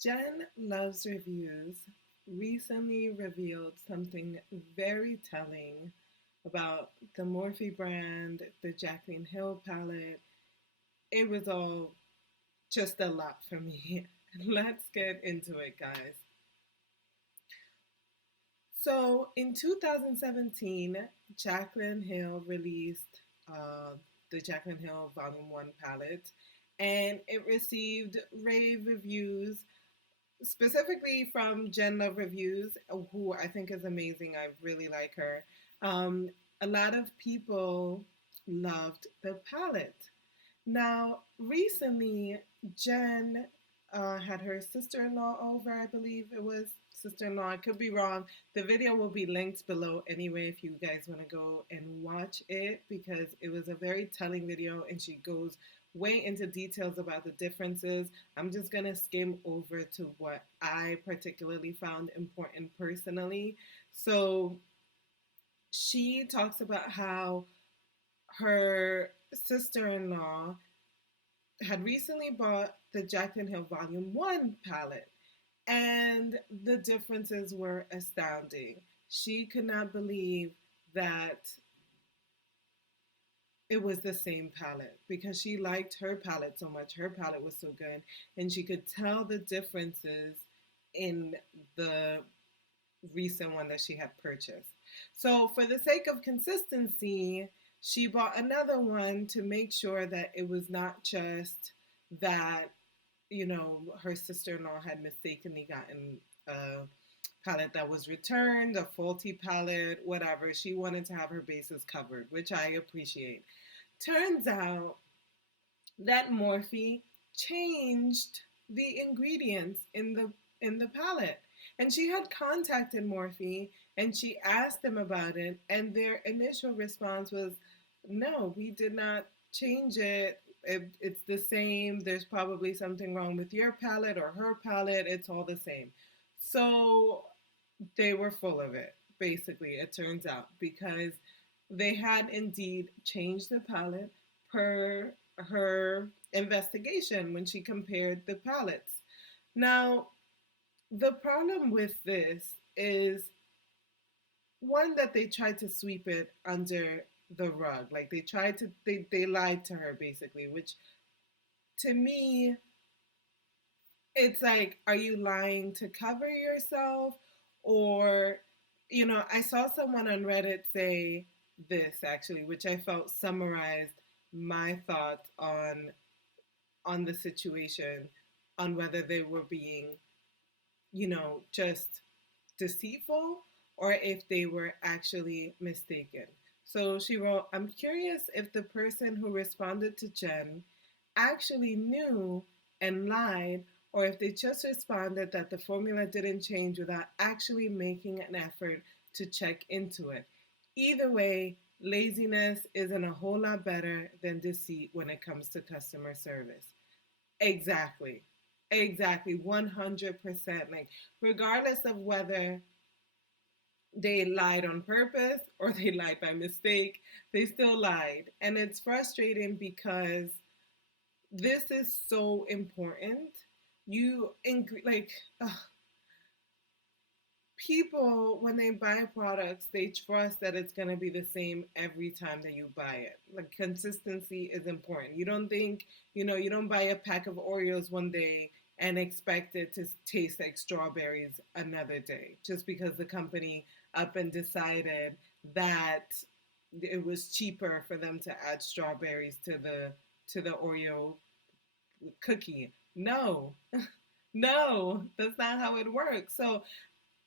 Jen Loves Reviews recently revealed something very telling about the Morphe brand, the Jaclyn Hill palette. It was all just a lot for me. Let's get into it, guys. So in 2017, Jaclyn Hill released uh, the Jaclyn Hill Volume 1 palette, and it received rave reviews specifically from Jen Love Reviews, who I think is amazing. I really like her. Um, a lot of people loved the palette. Now, recently, Jen had her sister in law over, I believe it was sister in law. I could be wrong. The video will be linked below anyway if you guys want to go and watch it because it was a very telling video and she goes way into details about the differences. I'm just going to skim over to what I particularly found important personally. So she talks about how her sister in law had recently bought the Jaclyn Hill Volume 1 palette, and the differences were astounding. She could not believe that it was the same palette because she liked her palette so much. Her palette was so good, and she could tell the differences in the recent one that she had purchased. So, for the sake of consistency, she bought another one to make sure that it was not just that, her sister in law had mistakenly gotten a palette that was returned, a faulty palette, whatever. She wanted to have her bases covered, which I appreciate. Turns out that Morphe changed the ingredients in the palette. And she had contacted Morphe and she asked them about it, and their initial response was, "No, we did not change it. It's the same. There's probably something wrong with your palette or her palette. It's all the same." So they were full of it, basically, it turns out, because they had indeed changed the palette per her investigation when she compared the palettes. Now, the problem with this is one that they tried to sweep it under the rug. Like they lied to her basically, which to me it's like, are you lying to cover yourself? Or, I saw someone on Reddit say this actually, which I felt summarized my thoughts on the situation, on whether they were being, just deceitful or if they were actually mistaken. So she wrote, "I'm curious if the person who responded to Jen actually knew and lied, or if they just responded that the formula didn't change without actually making an effort to check into it. Either way, laziness isn't a whole lot better than deceit when it comes to customer service." Exactly. Exactly. 100%. Like, regardless of whether they lied on purpose or they lied by mistake, they still lied. And it's frustrating because this is so important. Like, people, when they buy products, they trust that it's going to be the same every time that you buy it. Like, consistency is important. You don't think, you don't buy a pack of Oreos one day and expect it to taste like strawberries another day just because the company up and decided that it was cheaper for them to add strawberries to the Oreo cookie. No. No, that's not how it works. So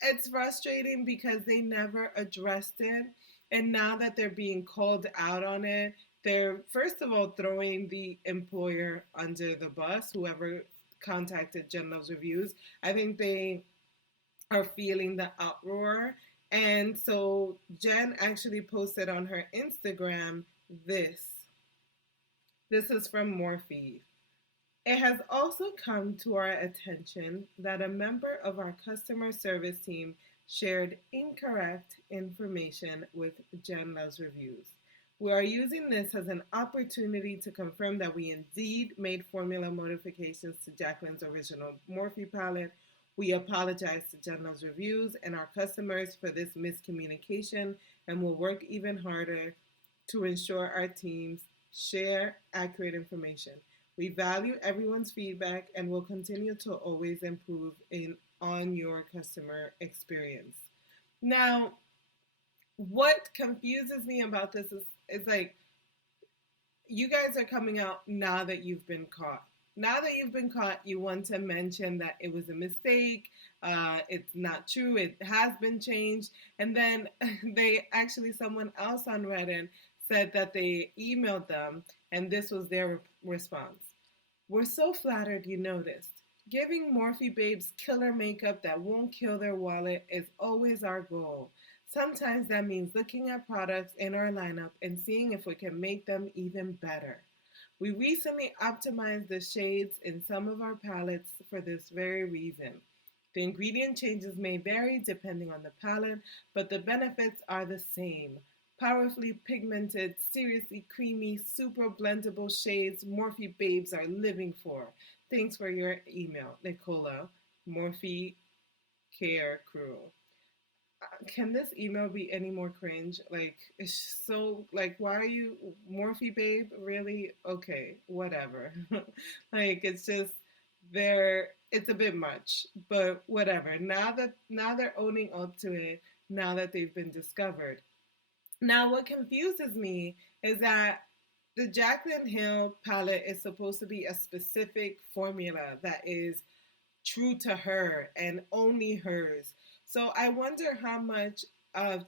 it's frustrating because they never addressed it. And now that they're being called out on it, they're first of all throwing the employer under the bus, whoever contacted Jen Loves Reviews. I think they are feeling the uproar. And so Jen actually posted on her Instagram this. This is from Morphe. "It has also come to our attention that a member of our customer service team shared incorrect information with Jen Loves Reviews. We are using this as an opportunity to confirm that we indeed made formula modifications to Jaclyn's original Morphe palette. We apologize to Jaclyn's reviews and our customers for this miscommunication and will work even harder to ensure our teams share accurate information. We value everyone's feedback and will continue to always improve on your customer experience. Now, what confuses me about this is like, you guys are coming out now that you've been caught. Now that you've been caught, you want to mention that it was a mistake. It's not true. It has been changed. And then someone else on Reddit said that they emailed them and this was their response. We're so flattered you noticed. Giving Morphe babes killer makeup that won't kill their wallet is always our goal. Sometimes that means looking at products in our lineup and seeing if we can make them even better. We recently optimized the shades in some of our palettes for this very reason. The ingredient changes may vary depending on the palette, but the benefits are the same. Powerfully pigmented, seriously creamy, super blendable shades Morphe babes are living for. Thanks for your email, Nicola, Morphe Care Crew. Can this email be any more cringe? Like, it's so, like, why are you, Morphe babe? Really? Okay, whatever. Like, it's just, it's a bit much, but whatever. Now they're owning up to it, now that they've been discovered. Now, what confuses me is that the Jaclyn Hill palette is supposed to be a specific formula that is true to her and only hers. So I wonder how much of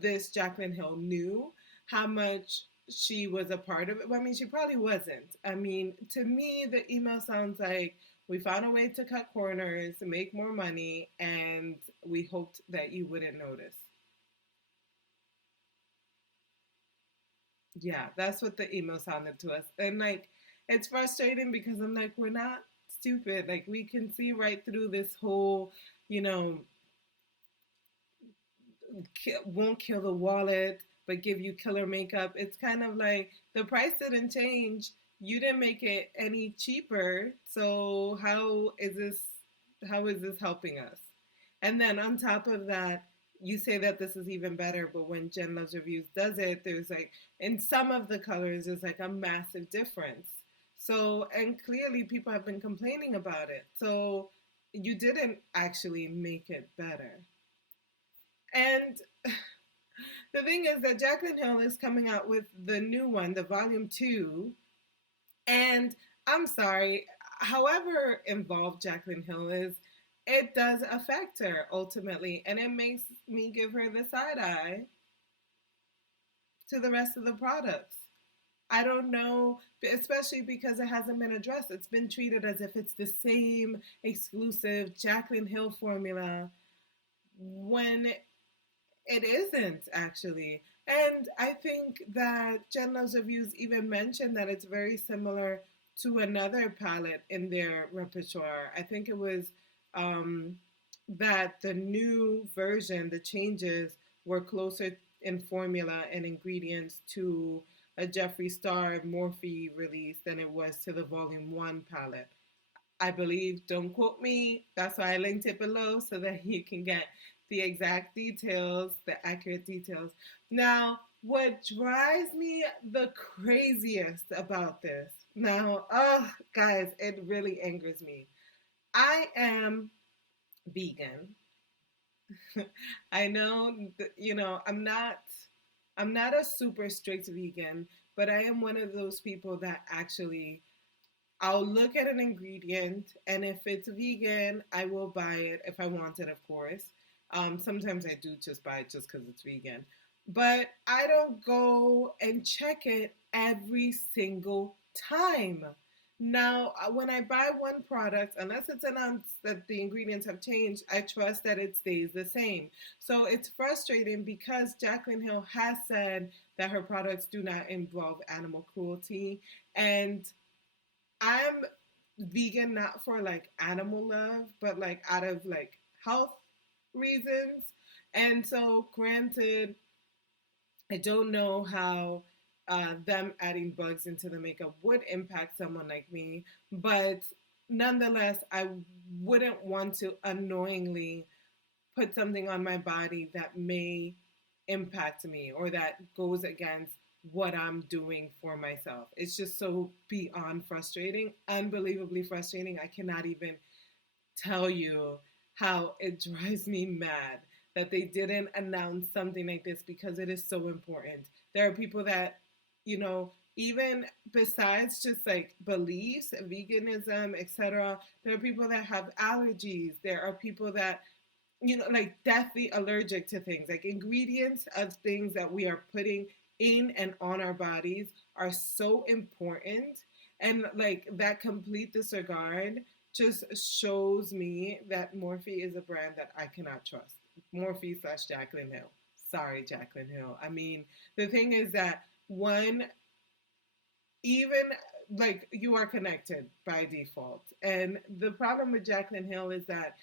this Jaclyn Hill knew, how much she was a part of it. Well, I mean, she probably wasn't. I mean, to me, the email sounds like we found a way to cut corners, make more money, and we hoped that you wouldn't notice. Yeah, that's what the email sounded to us. And like, it's frustrating because I'm like, we're not stupid. Like, we can see right through this whole, you know, won't kill the wallet, but give you killer makeup. It's kind of like the price didn't change. You didn't make it any cheaper. So how is this helping us? And then on top of that, you say that this is even better, but when Jen Loves Reviews does it, there's like, in some of the colors, there's like a massive difference. So, and clearly people have been complaining about it. So you didn't actually make it better. And the thing is that Jaclyn Hill is coming out with the new one, the volume 2. And I'm sorry, however involved Jaclyn Hill is, it does affect her ultimately. And it makes me give her the side eye to the rest of the products. I don't know, especially because it hasn't been addressed. It's been treated as if it's the same exclusive Jaclyn Hill formula when it isn't actually. And I think that Jen Loves Reviews even mentioned that it's very similar to another palette in their repertoire. I think it was that the new version, the changes were closer in formula and ingredients to a Jeffree Star Morphe release than it was to the Volume 1 palette. I believe, don't quote me, that's why I linked it below so that you can get the exact details, the accurate details. Now, what drives me the craziest about this, now, oh, guys, it really angers me. I am vegan. I know, I'm not a super strict vegan, but I am one of those people that actually, I'll look at an ingredient, and if it's vegan, I will buy it if I want it, of course. Sometimes I do just buy it just because it's vegan. But I don't go and check it every single time. Now, when I buy one product, unless it's announced that the ingredients have changed, I trust that it stays the same. So it's frustrating because Jaclyn Hill has said that her products do not involve animal cruelty. And I'm vegan not for like animal love, but like out of like health reasons. And so, granted, I don't know how them adding bugs into the makeup would impact someone like me, but nonetheless, I wouldn't want to unknowingly put something on my body that may impact me or that goes against what I'm doing for myself. It's just so beyond frustrating, unbelievably frustrating. I cannot even tell you how it drives me mad that they didn't announce something like this because it is so important. There are people that, even besides just like beliefs, veganism, etc., there are people that have allergies. There are people that, like deathly allergic to things. Like ingredients of things that we are putting in and on our bodies are so important. And like that complete disregard just shows me that Morphe is a brand that I cannot trust. Morphe slash Jaclyn Hill. Sorry, Jaclyn Hill. I mean, the thing is that one, even like you are connected by default. And the problem with Jaclyn Hill is that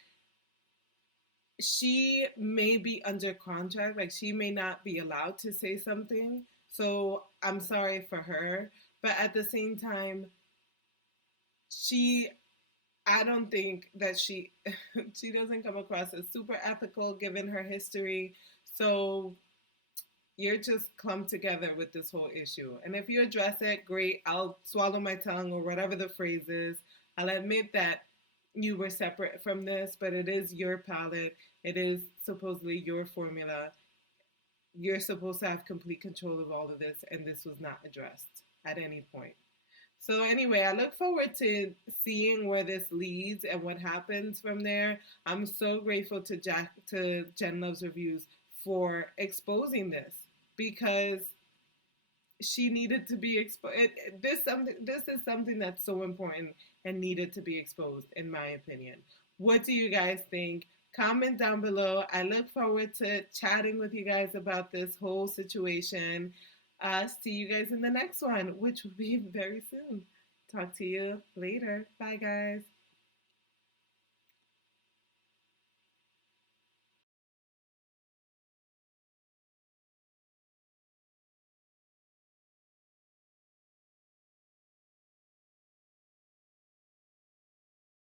she may be under contract, like she may not be allowed to say something. So I'm sorry for her. But at the same time, she I don't think that she doesn't come across as super ethical given her history. So you're just clumped together with this whole issue. And if you address it, great. I'll swallow my tongue or whatever the phrase is. I'll admit that you were separate from this, but it is your palette. It is supposedly your formula. You're supposed to have complete control of all of this, and this was not addressed at any point. So anyway, I look forward to seeing where this leads and what happens from there. I'm so grateful to Jen Loves Reviews for exposing this because she needed to be exposed. This is something that's so important and needed to be exposed, in my opinion. What do you guys think? Comment down below. I look forward to chatting with you guys about this whole situation. See you guys in the next one, which will be very soon. Talk to you later. Bye, guys.